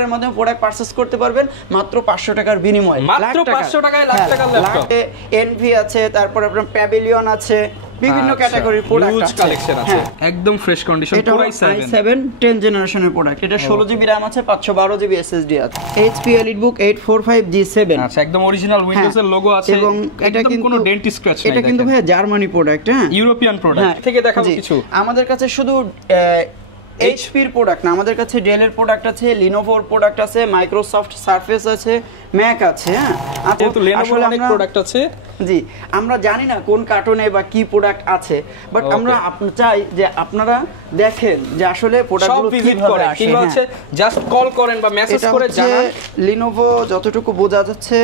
এর মাধ্যমে product purchase করতে পারবেন মাত্র 500 টাকার বিনিময়ে। মাত্র 500 টাকায় লাখ টাকার ল্যাপটপ। এনভি আছে, তারপর আপনার প্যাভিলিয়ন আছে, বিভিন্ন ক্যাটাগরির প্রোডাক্ট আছে, কালেকশন আছে, একদম ফ্রেশ কন্ডিশন, পুরো i7 10 জেনারেশনের প্রোডাক্ট। এটা 16 জিবি RAM আছে, 512 জিবি SSD আছে। HP EliteBook 845G7, আচ্ছা, একদম অরিজিনাল উইন্ডোজ এর লোগো আছে, এবং এটা কিন্তু কোনো ডেন্ট স্ক্র্যাচ নাই। এটা কিন্তু ভাই জার্মানি প্রোডাক্ট, হ্যাঁ, ইউরোপিয়ান প্রোডাক্ট থেকে দেখাবো কিছু। আমাদের কাছে শুধু HP এর প্রোডাক্ট না, আমাদের কাছে ডেল এর প্রোডাক্ট আছে, লিনোভোর প্রোডাক্ট আছে, মাইক্রোসফট সারফেস আছে, ম্যাক আছে। হ্যাঁ, যেহেতু লিনোভোর অনেক প্রোডাক্ট আছে, জি, আমরা জানি না কোন কার্টুনে বা কি প্রোডাক্ট আছে, বাট আমরা চাই যে আপনারা দেখেন যে আসলে প্রোডাক্টগুলো কিভাবে আসে। কিংবা হচ্ছে জাস্ট কল করেন বা মেসেজ করে জানান। লিনোভো যতটুকু বোঝা যাচ্ছে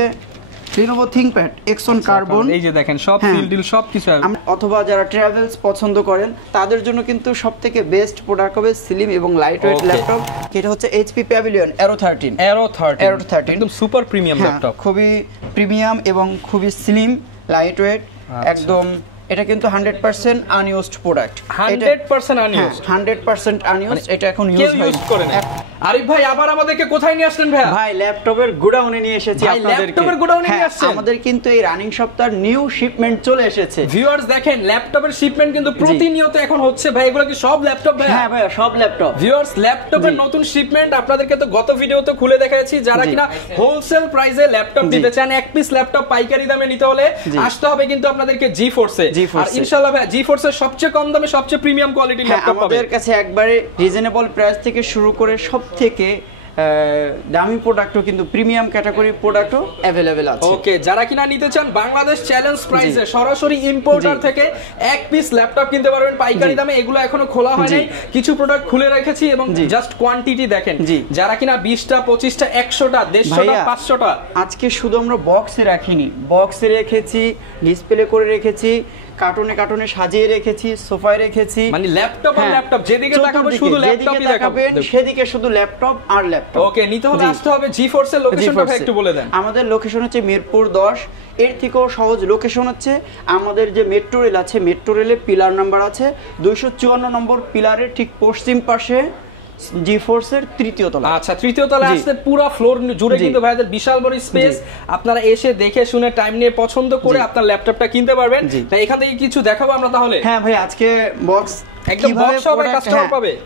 লিনোভো থিংকপ্যাড এক্সন কার্বন, এই যে দেখেন সব ফিল ডিল সব কিছু, অথবা যারা ট্রাভেলস পছন্দ করেন তাদের জন্য কিন্তু সবথেকে বেস্ট প্রোডাক্ট হবে স্লিম এবং লাইট ওয়েট ল্যাপটপ। এটা হচ্ছে HP প্যাভিলিয়ন Aero 13 একদম সুপার প্রিমিয়াম ল্যাপটপ, খুবই প্রিমিয়াম এবং খুবই স্লিম, লাইট ওয়েট, একদম। এটা কিন্তু 100% আনইউজড প্রোডাক্ট, 100% আনইউজড, 100% আনইউজড। এটা এখন ইউজ করে না। আরিফ ভাই আবার আমাদেরকে কোথায় নিয়ে আসলেন ভাই? ভাই ল্যাপটপের গোডাউনে নিয়ে এসেছি আপনাদেরকে। ল্যাপটপের গোডাউনে নিয়ে আসছেন? আমাদের কিন্তু এই রানিং সপ্তাহের নিউ শিপমেন্ট চলে এসেছে। ভিউয়ার্স দেখেন, ল্যাপটপের শিপমেন্ট কিন্তু প্রতিনিয়ত এখন হচ্ছে ভাই। এগুলো কি সব ল্যাপটপ ভাই? হ্যাঁ ভাই, সব ল্যাপটপ। ভিউয়ার্স, ল্যাপটপের নতুন শিপমেন্ট আপনাদেরকে তো গত ভিডিওতে খুলে দেখাচ্ছি। যারা কিনা হোলসেল প্রাইসে ল্যাপটপ নিতে চান, এক পিস ল্যাপটপ পাইকারি দামে নিতে হলে আসতে হবে কিন্তু আপনাদেরকে GeForce এ। আর ইনশাআল্লাহ ভাই GeForce এর সবচেয়ে কম দামে সবচেয়ে প্রিমিয়াম কোয়ালিটির ল্যাপটপ পাবেন। আমাদের কাছে একবারে রিজনেবল প্রাইস থেকে শুরু করে সবথেকে দামি প্রোডাক্টও কিন্তু প্রিমিয়াম ক্যাটাগরির প্রোডাক্টও अवेलेबल আছে। ওকে, যারা কিনা নিতে চান বাংলাদেশ চ্যালেঞ্জ প্রাইসে সরাসরি ইম্পোর্টার থেকে এক পিস ল্যাপটপ কিনতে পারবেন পাইকারি দামে। এগুলো এখনো খোলা হয় নাই, কিছু প্রোডাক্ট খুলে রেখেছি এবং জাস্ট কোয়ান্টিটি দেখেন। যারা কিনা 20টা 25টা 100টা 150টা 500টা, আজকে শুধু আমরা বক্সে রাখিনি, বক্সে রেখেছি, ডিসপ্লে করে রেখেছি, কার্টুনে কার্টুনে সাজিয়ে রেখেছি, সোফায় রেখেছি, মানে ল্যাপটপ আর ল্যাপটপ, যেদিকে তাকাবেন শুধু ল্যাপটপই দেখাবেন, সেদিকে শুধু ল্যাপটপ আর ল্যাপটপ। ওকে, নিতে হলে আসতে হবে GeForce এর লোকেশনটা একটু বলে দেন। আমাদের লোকেশন হচ্ছে মিরপুর 10। এর থেকেও সহজ লোকেশন হচ্ছে আমাদের যে মেট্রো রেল আছে, মেট্রো রেলে পিলার নাম্বার আছে 254 নম্বর পিলারের ঠিক পশ্চিম পাশে GeForce এর তৃতীয় তলা। আচ্ছা, তৃতীয় তলায় আসলে পুরো ফ্লোর জুড়ে কিন্তু ভাইদের বিশাল বড় স্পেস। আপনারা এসে দেখে শুনে টাইম নিয়ে পছন্দ করে আপনার ল্যাপটপটা কিনতে পারবেন। তাই এখান থেকে কিছু দেখাবো আমরা তাহলে। হ্যাঁ ভাই, আজকে বক্স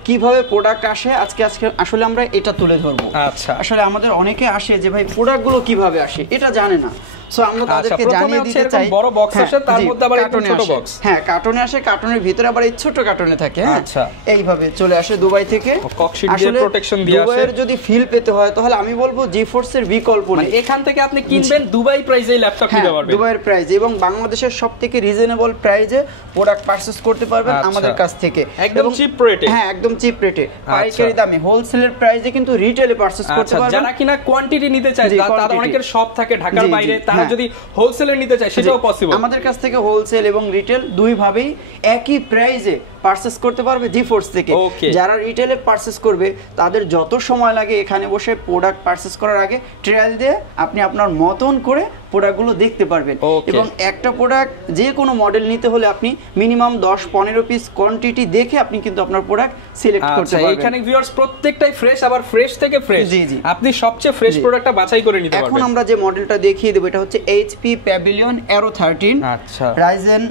কিভাবে প্রোডাক্ট আসে আজকে আসলে আমরা এটা তুলে ধরবো। আচ্ছা, আসলে আমাদের অনেকে আসে যে ভাই প্রোডাক্টগুলো কিভাবে আসে এটা জানে না, সো আমরা তাদেরকে জানিয়ে দিতে চাই। বড় বক্স আসে, তার মধ্যে আবার একটু ছোট বক্স। হ্যাঁ, কার্টুনে আসে, কার্টুনের ভিতরে আবার এই ছোট কার্টুনে থাকে। আচ্ছা, এইভাবে চলে আসে দুবাই থেকে। ককশিট দিয়ে প্রোটেকশন দিয়ে আসে। দুবাইয়ের যদি ফিল পেতে হয় তাহলে আমি বলবো GeForce এর বিকল্প নেই। এখান থেকে আপনি কিনবেন দুবাই প্রাইসে ল্যাপটপ নিতে পারবেন, দুবাইয়ের প্রাইসে, এবং বাংলাদেশের সবথেকে রিজনেবল প্রাইসে প্রোডাক্ট পারচেজ করতে পারবেন আমাদের কাছ থেকে, একদম চিপ রেটে। হ্যাঁ, একদম চিপ রেটে, পাইকারি দামে, হোলসেলের প্রাইসে কিন্তু রিটেলে পারচেজ করতে পারবেন। যারা কিনা কোয়ান্টিটি নিতে চায়, তারা অনেকের শপ থাকে ঢাকার বাইরে, তারা যদি হোলসেলে নিতে চায় সেটাও পসিবল। আমাদের কাছ থেকে হোলসেল এবং রিটেল দুই ভাবেই একই প্রাইসে পারচেজ করতে পারবে GeForce থেকে। যারা রিটেলে পারচেজ করবে তাদের যত সময় লাগে এখানে বসে প্রোডাক্ট পারচেজ করার আগে ট্রায়াল দিয়ে আপনি আপনার মতন করে প্রোডাক্টগুলো দেখতে পারবেন। এবং একটা প্রোডাক্ট যে কোনো মডেল নিতে হলে আপনি মিনিমাম 10-15 পিস কোয়ান্টিটি দেখে আপনি কিন্তু আপনার প্রোডাক্ট সিলেক্ট করতে পারবেন। এখানে ভিউয়ার্স প্রত্যেকটাই ফ্রেশ, আবার ফ্রেশ থেকে ফ্রেশ। আপনি সবচেয়ে ফ্রেশ প্রোডাক্টটা বাছাই করে নিতে পারবেন। এখন আমরা যে মডেলটা দেখিয়ে দেব এটা হচ্ছে HP প্যাভিলিয়ন Aero 13। আচ্ছা, Ryzen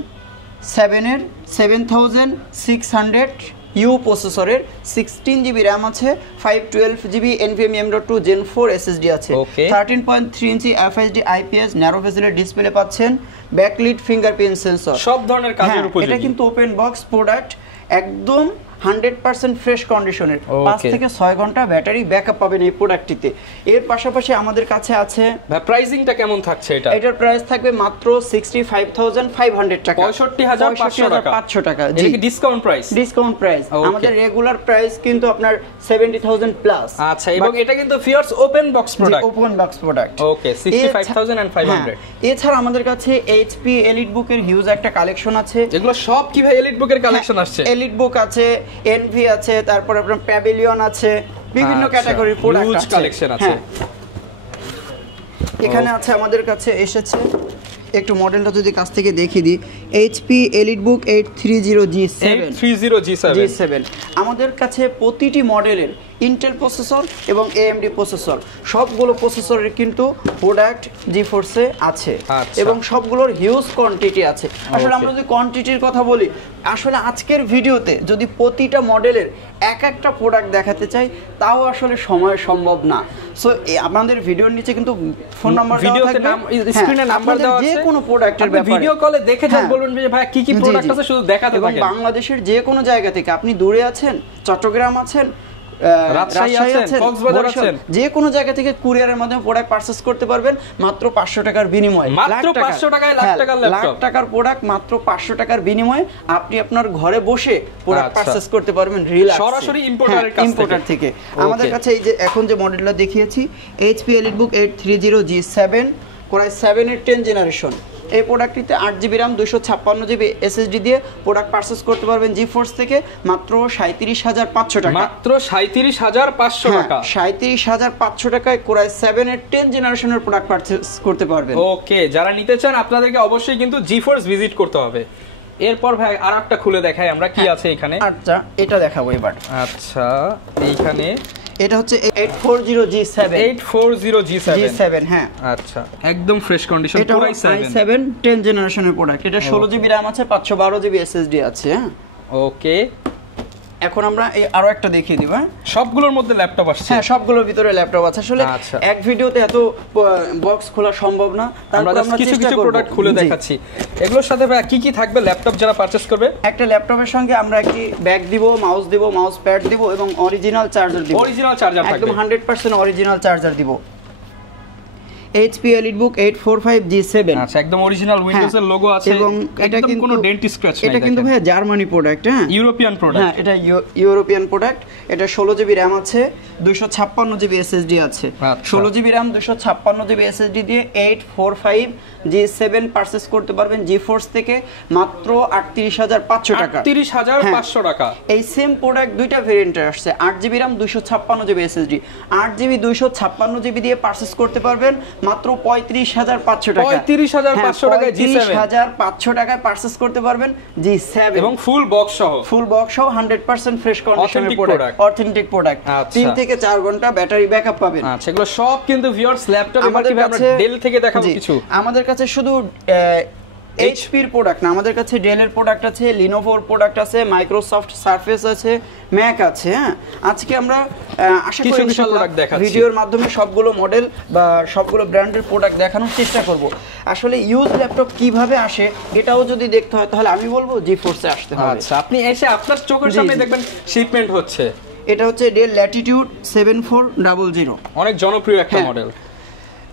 7 এর 7600 U প্রসেসরের, 16 জিবি RAM আছে, 512 GB NVMe M.2 Gen 4 SSD আছে, 13.3 ইঞ্চি FHD IPS ন্যারো বেজেলের ডিসপ্লে পাচ্ছেন, ব্যাকলিট ফিঙ্গারপ্রিন্ট সেন্সর, সব ধরনের কাজের উপযোগী। এটা কিন্তু ওপেন বক্স প্রোডাক্ট, একদম 100% ফ্রেশ কন্ডিশনের, 5 থেকে 6 ঘন্টা ব্যাটারি ব্যাকআপ পাবেন এই প্রোডাক্টটিতে। এর পাশাপাশি আমাদের কাছে আছে, প্রাইসিংটা কেমন থাকছে এটা? এটার প্রাইস থাকবে মাত্র 65,500 টাকা, 65,500 টাকা। এটা কি ডিসকাউন্ট প্রাইস? Discount price. আমাদের রেগুলার প্রাইস কিন্তু আপনার 70,000 প্লাস। আচ্ছা, এবং এটা কিন্তু ফিয়ার্স open box product, open box product. Okay, 65,500। এছাড়া আমাদের কাছে HP EliteBook এর হিউজ একটা কালেকশন আছে। এগুলো সব কি ভাই EliteBook এর কালেকশন আসছে? EliteBook আছে, এনভি আছে, তারপর আপনার প্যাভিলিয়ন আছে, বিভিন্ন ক্যাটাগরির প্রোডাক্ট আছে, কালেকশন আছে। এখানে আছে আমাদের কাছে এসেছে, একটু মডেলটা যদি কাছ থেকে দেখিয়ে দিই, এইচপি এলিটবুক 830G7 আমাদের কাছে প্রতিটি মডেলের ইন্টেল প্রসেসর এবং AMD প্রসেসর সবগুলো প্রসেসরের কিন্তু প্রোডাক্ট জিফোর্সে আছে এবং সবগুলোর হিউজ কোয়ান্টিটি আছে। আসলে আমরা যদি কোয়ান্টিটির কথা বলি, আসলে আজকের ভিডিওতে যদি প্রতিটা মডেলের এক একটা প্রোডাক্ট দেখাতে চাই তাও আসলে সময় সম্ভব না। সো আমাদের ভিডিওর নিচে কিন্তু ফোন নাম্বার দেওয়া থাকবে, স্ক্রিনে নাম্বার দেওয়া আছে, যে কোনো প্রোডাক্টের ব্যাপারে ভিডিও কলে দেখে জাস্ট বলবেন যে ভাই কি কি প্রোডাক্ট আছে শুধু দেখাতে থাকেন। এবং বাংলাদেশের যে কোনো জায়গা থেকে, আপনি দূরে আছেন, চট্টগ্রাম আছেন, রাজশাহী আছেন, কক্সবাজার আছেন, যে কোনো জায়গা থেকে কুরিয়ারের মাধ্যমে প্রোডাক্ট পারচেজ করতে পারবেন মাত্র 500 টাকার বিনিময়ে। মাত্র 500 টাকায় লাখ টাকার ল্যাপটপ, লাখ টাকার প্রোডাক্ট মাত্র 500 টাকার বিনিময়ে আপনি আপনার ঘরে বসে প্রোডাক্ট পারচেজ করতে পারবেন রিল্যাক্স, সরাসরি ইম্পোর্টার থেকে। আমাদের কাছে এই যে এখন যে মডেলটা দেখিয়েছি HP EliteBook 830G7 Core i7 এর 10 জেনারেশন, এই প্রোডাক্টটিতে 8GB RAM 256GB SSD দিয়ে প্রোডাক্ট পারচেজ করতে পারবেন জিফোর্স থেকে মাত্র 37,500 টাকা। মাত্র 37,500 টাকা, 37,500 টাকায় Core i7 এর 10 জেনারেশনের প্রোডাক্ট পারচেজ করতে পারবেন। ওকে, যারা নিতে চান আপনাদেরকে অবশ্যই কিন্তু জিফোর্স ভিজিট করতে হবে। এরপর ভাই আরেকটা খুলে দেখাই আমরা কি আছে এখানে। আচ্ছা, এটা দেখাবো এবার। আচ্ছা, এইখানে এটা হচ্ছে 840G7 হ্যাঁ। আচ্ছা, একদম ফ্রেশ কন্ডিশন, Core i7 10 জেনারেশনের প্রোডাক্ট। এটা 16GB RAM আছে, 512GB SSD আছে। হ্যাঁ, ওকে। এখন আমরা আরো একটা দেখিয়ে দিব। সবগুলোর মধ্যে ল্যাপটপ আসছে? হ্যাঁ, সবগুলোর ভিতরে ল্যাপটপ আছে। আসলে এক ভিডিওতে এত বক্স খোলা সম্ভব না, আমরা কিছু কিছু প্রোডাক্ট খুলে দেখাচ্ছি। এগুলোর সাথে ভাই কি কি থাকবে ল্যাপটপ যারা পারচেজ করবে? একটা ল্যাপটপের সঙ্গে আমরা একটি ব্যাগ দিব, মাউস দিব, মাউস প্যাড দিব এবং অরিজিনাল চার্জার দিব। অরিজিনাল চার্জার থাকবে, একদম 100% অরিজিনাল চার্জার দিব। HP এলিটবুক 845G7, আচ্ছা, একদম অরিজিনাল উইন্ডোজ এর লোগো আছে এবং এটা কিন্তু কোনো ডেন্ট স্ক্র্যাচ নাই। এটা কিন্তু ভাই জার্মানি প্রোডাক্ট, হ্যাঁ, ইউরোপিয়ান প্রোডাক্ট। হ্যাঁ, এটা ইউরোপিয়ান প্রোডাক্ট। এটা 16GB RAM আছে, 256GB SSD আছে। 16GB RAM 256GB SSD দিয়ে 845G7 পারচেজ করতে পারবেন জিফোর্স থেকে মাত্র 38,500 টাকা। 38,500 টাকা। এই সেম প্রোডাক্ট দুইটা ভেরিয়েন্টে আসছে, 8GB RAM 256GB SSD। 8GB 256GB দিয়ে পারচেজ করতে পারবেন মাত্র 35,500 টাকা। 35,500 টাকায় G7, 35,500 টাকায় পারচেজ করতে পারবেন G7 এবং ফুল বক্স সহ 100% ফ্রেশ কন্ডিশনের প্রোডাক্ট, অথেন্টিক প্রোডাক্ট। 3 থেকে 4 ঘন্টা ব্যাটারি ব্যাকআপ পাবেন। আচ্ছা, এগুলো সব কিন্তু ভিউয়ার্স ল্যাপটপ আমাদের কাছে ডেল থেকে দেখাবো কিছু। আমাদের কাছে শুধু HP এর প্রোডাক্ট না, আমাদের কাছে ডেল এর প্রোডাক্ট আছে, লিনোভোর প্রোডাক্ট আছে, মাইক্রোসফট সারফেস আছে, ম্যাক আছে। হ্যাঁ, আজকে আমরা আশা করি ইনশাআল্লাহ ভিডিওর মাধ্যমে সবগুলো মডেল বা সবগুলো ব্র্যান্ডের প্রোডাক্ট দেখানোর চেষ্টা করব। আসলে ইউজ ল্যাপটপ কিভাবে আসে এটাও যদি দেখতে হয় তাহলে আমি বলবো জিফোর্সে আসতে হবে। আচ্ছা, আপনি এসে আপনার চোখের সামনে দেখবেন শিপমেন্ট হচ্ছে। এটা হচ্ছে ডেল ল্যাটিটিউড 7400, অনেক জনপ্রিয় একটা মডেল।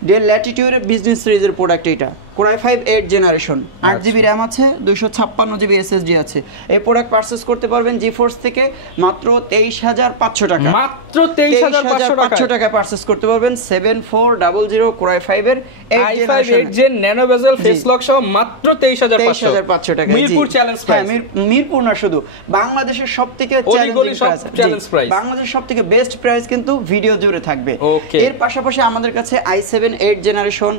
ডেল ল্যাটিটিউডের বিজনেস সিরিজের প্রোডাক্ট এটা। Core i5 8 generation, 8GB RAM আছে, 256GB SSD আছে। এই প্রোডাক্ট পারচেজ করতে পারবেন জিফোর্স থেকে মাত্র 23,500 টাকা। মাত্র 23,500 টাকায় পারচেজ করতে পারবেন 7400 Core i5 এর 8 gen nano bezel face lock সহ মাত্র 23,500 টাকা। Mirpur challenge price. হ্যাঁ, মিরপুর না, শুধু বাংলাদেশের সবথেকে চ্যালেঞ্জ প্রাইস, বাংলাদেশের সবথেকে বেস্ট প্রাইস কিন্তু ভিডিও জুড়ে থাকবে। এর পাশাপাশি আমাদের কাছে i7 8 জেনারেশন,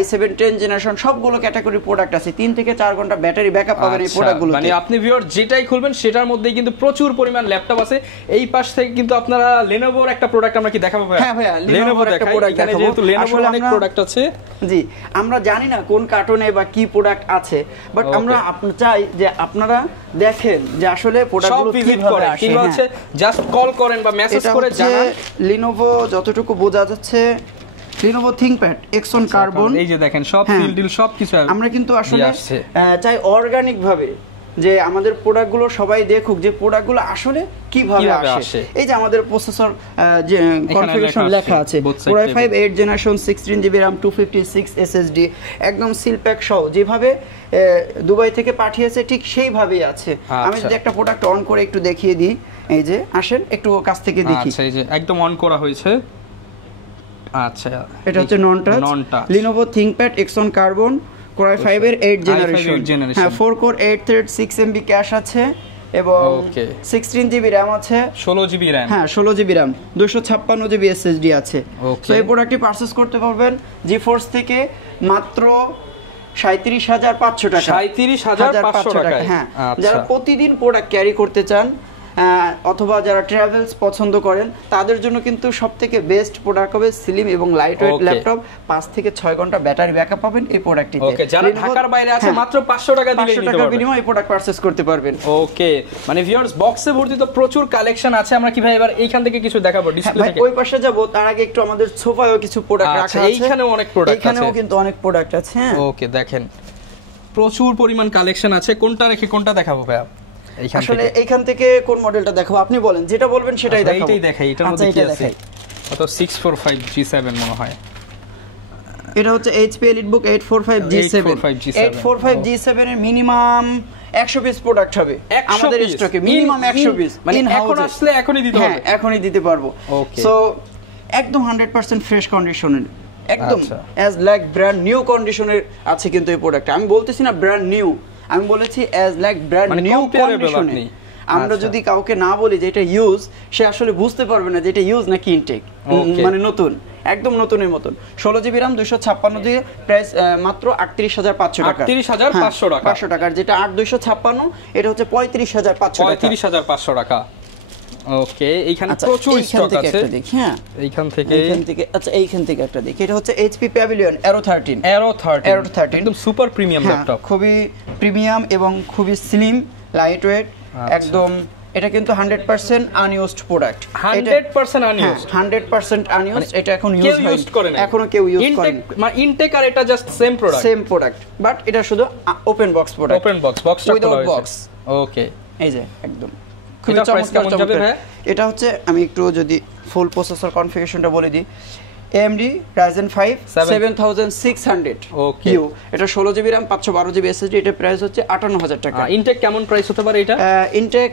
i7 10 জেনারেশন সবগুলো ক্যাটাগরি প্রোডাক্ট আছে। 3 থেকে 4 ঘন্টা ব্যাটারি ব্যাকআপ পাবেন এই প্রোডাক্টগুলোতে। মানে আপনি ভিউয়ার যেটাই খুলবেন সেটার মধ্যেই কিন্তু প্রচুর পরিমাণ ল্যাপটপ আছে। এই পাশ থেকে কিন্তু আপনারা লেনোভোর একটা প্রোডাক্ট আমরা কি দেখাবো ভাই? হ্যাঁ ভাইয়া, লেনোভোর একটা প্রোডাক্ট দেখাবো। যেহেতু লেনোভোর অনেক প্রোডাক্ট আছে, জি, আমরা জানি না কোন কার্টনে বা কি প্রোডাক্ট আছে, বাট আমরা চাই যে আপনারা দেখেন যে আসলে প্রোডাক্টগুলো কিভাবে আসে, কিংবা হচ্ছে জাস্ট কল করেন বা মেসেজ করে জানান। লিনোভো যতটুকু বোঝা যাচ্ছে Lenovo ThinkPad Exxon Carbon, এই যে দেখেন সব সিল ডিল সব কিছু। আমরা কিন্তু আসলে চাই অর্গানিক ভাবে যে আমাদের প্রোডাক্টগুলো সবাই দেখুক যে প্রোডাক্টগুলো আসলে কিভাবে আসে। এই যে আমাদের প্রসেসর যে কনফিগারেশন লেখা আছে, Core i5 8 generation, 16GB RAM, 256 SSD, একদম সিল প্যাক সহ যেভাবে দুবাই থেকে পাঠিয়েছে ঠিক সেইভাবেই আছে। আমি যদি একটা প্রোডাক্ট অন করে একটু দেখিয়ে দিই, এই যে আসেন একটু কাছ থেকে দেখি। আচ্ছা, এই যে একদম অন করা হয়েছে। আচ্ছা, এটা হচ্ছে নন touch Lenovo ThinkPad Exxon Carbon Core i5 এর 8 জেনারেশন। হ্যাঁ, 4 কোর 8 থ্রেড 6MB ক্যাশ আছে এবং 16GB RAM আছে, 16GB RAM, হ্যাঁ 16GB RAM, 256GB SSD আছে। তো এই প্রোডাক্টটি পারচেজ করতে পারবেন জিফোর্স থেকে মাত্র 37,500 টাকা। 37,500 টাকা। হ্যাঁ, যারা প্রতিদিন প্রোডাক্ট ক্যারি করতে চান অথবা যারা ট্রাভেলস পছন্দ করেন তাদের জন্য কিন্তু সবথেকে বেস্ট প্রোডাক্ট হবে স্লিম এবং লাইট ওয়েট ল্যাপটপ। 5 থেকে 6 ঘন্টা ব্যাটারি ব্যাকআপ পাবেন এই প্রোডাক্টটিতে। ওকে, যারা ঢাকার বাইরে আছে মাত্র 500 টাকা দিলে নিতে পারবেন। 500 টাকা বিনিময়ে এই প্রোডাক্ট পারচেজ করতে পারবেন। ওকে, মানে ভিউয়ার্স বক্সে ভর্তি তো প্রচুর কালেকশন আছে। আমরা কি ভাই এবার এইখান থেকে কিছু দেখাবো ডিসপ্লে থেকে? ওই পাশে যাব, তার আগে একটু আমাদের সোফায়ও কিছু প্রোডাক্ট রাখা আছে। এইখানেও অনেক প্রোডাক্ট আছে, এখানেও কিন্তু অনেক প্রোডাক্ট আছে। ওকে, দেখেন প্রচুর পরিমাণ কালেকশন আছে। কোনটা রেখে কোনটা দেখাবো ভাই? আসলে এইখান থেকে কোন মডেলটা দেখাবো আপনি বলেন, যেটা বলবেন সেটাই দেখাবো। এইটাই দেখাই। এটার মধ্যে কি আছে? কত 645 G7 মনে হয়। এটা হচ্ছে HP EliteBook 845 G7। 845 G7 এর মিনিমাম 100 পিস প্রোডাক্ট হবে আমাদের স্টকে, মিনিমাম 100 পিস। মানে এখন আসলে এখনই দিতে হবে? হ্যাঁ, এখনই দিতে পারবো। সো একদম 100% ফ্রেশ কন্ডিশনের, একদম অ্যাজ লাইক ব্র্যান্ড নিউ কন্ডিশনের আছে কিন্তু এই প্রোডাক্ট। আমি বলতেছি না ব্র্যান্ড নিউ, আমি বলেছি অ্যাজ লাইক ব্র্যান্ড নিউ কন্ডিশনে। আমরা যদি কাউকে না বলি যে এটা ইউজ, সে আসলে বুঝতে পারবে না যে এটা ইউজ নাকি ইনটেক, মানে নতুন, একদম নতুনের মতন। 16 জিবি RAM 256 দিয়ে প্রাইস মাত্র 38,500 টাকা। 38,500 টাকা। 500 টাকার যেটা 8256, এটা হচ্ছে 35,500 টাকা। 35,500 টাকা। ওকে, এইখানে প্রচুর স্টক আছে। হ্যাঁ, এইখান থেকে আচ্ছা এইখান থেকে একটা দেখি। এটা হচ্ছে HP Pavilion Aero 13 একদম সুপার প্রিমিয়াম ল্যাপটপ, খুবই প্রিমিয়াম এবং খুবই স্লিম লাইট ওয়েট একদম। এটা কিন্তু 100% আনইউজড প্রোডাক্ট। 100% আনইউজড। 100% আনইউজড। এটা এখন ইউজ করে না, এখনো কেউ ইউজ করে না। মানে ইনটেক আর এটা জাস্ট সেম প্রোডাক্ট, বাট এটা শুধু ওপেন বক্স প্রোডাক্ট। বক্সটা খোলা হয়েছে। বক্স। ওকে, এই যে একদম খুবই চমৎকার। এটা হচ্ছে, আমি একটু যদি ফুল প্রসেসর কনফিগারেশনটা বলে দিই, AMD Ryzen 5 7600 ইউ। এটা 16 জিবি RAM 512 জিবি SSD। এটা প্রাইস হচ্ছে 58,000 টাকা। ইনটেক কেমন প্রাইস হতে পারে এটা? ইনটেক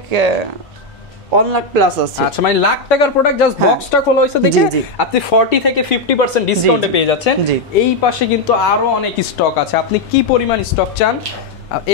1 লাখ প্লাস আছে। আচ্ছা, মানে লাখ টাকার প্রোডাক্ট, জাস্ট বক্সটা খোলা হয়েছে দেখে আপনি 40 থেকে 50% ডিসকাউন্টে পেয়ে যাচ্ছেন। এই পাশে কিন্তু আরো অনেক স্টক আছে, আপনি কি পরিমাণ স্টক চান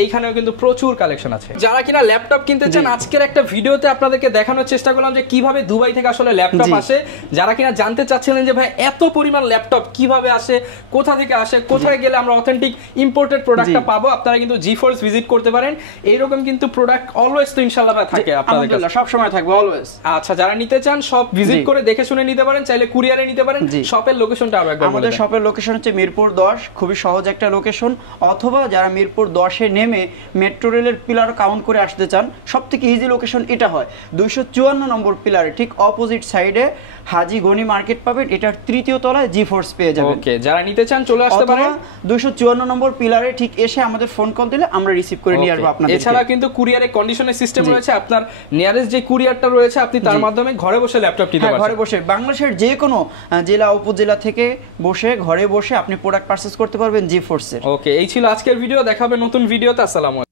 এইখানেও কিন্তু প্রচুর কালেকশন আছে। যারা কিনা ল্যাপটপ কিনতে চান, আজকের একটা ভিডিওতে আপনাদেরকে দেখানোর চেষ্টা করলাম যে কিভাবে দুবাই থেকে আসলে ল্যাপটপ আসে। যারা কিনা জানতে চাচ্ছিলেন যে ভাই এত পরিমাণ ল্যাপটপ কিভাবে আসে, কোথা থেকে আসে, কোথায় গেলে আমরা অথেন্টিক ইম্পোর্টেড প্রোডাক্টটা পাবো, আপনারা কিন্তু জিফোর্স ভিজিট করতে পারেন। এইরকম কিন্তু প্রোডাক্ট অলওয়েজ তো ইনশাআল্লাহ থাকে আপনাদের কাছে, সব সময় থাকবে অলওয়েজ। আচ্ছা, যারা নিতে চান সব ভিজিট করে দেখে শুনে নিতে পারেন, চাইলে কুরিয়ারে নিতে পারেন। শপের লোকেশনটা আবার একবার বলে দেন। আমাদের শপের লোকেশন হচ্ছে মিরপুর 10, খুবই সহজ একটা লোকেশন। অথবা যারা মিরপুর 10 এ নেমে মেট্রো রেলের পিলার কাউন্ট করে আসতে চান, সবথেকে ইজি লোকেশন এটা হয় 254 নম্বর পিলারে ঠিক অপোজিট সাইডে হাজি গনি মার্কেট পাবেন। এটার তৃতীয় তলায় জিফোর্স পেয়ে যাবেন। ওকে, যারা নিতে চান চলে আসতে পারেন। 254 নম্বর পিলারে ঠিক এসে আমাদের ফোন কল দিলে আমরা রিসিভ করে নিয়ে আসবো আপনাদের। এছাড়া কিন্তু কুরিয়ারে কন্ডিশনের সিস্টেম রয়েছে, আপনার নিয়ারেস্ট যে কুরিয়ারটা রয়েছে আপনি তার মাধ্যমে ঘরে বসে ল্যাপটপ নিতে পারবেন। ঘরে বসে বাংলাদেশের যে কোনো জেলা উপজেলা থেকে বসে ঘরে বসে আপনি প্রোডাক্ট পারচেজ করতে পারবেন জিফোর্সের। ওকে, এই ছিল আজকের ভিডিও, দেখা হবে নতুন ভিডিওতে। আসসালামু আলাইকুম।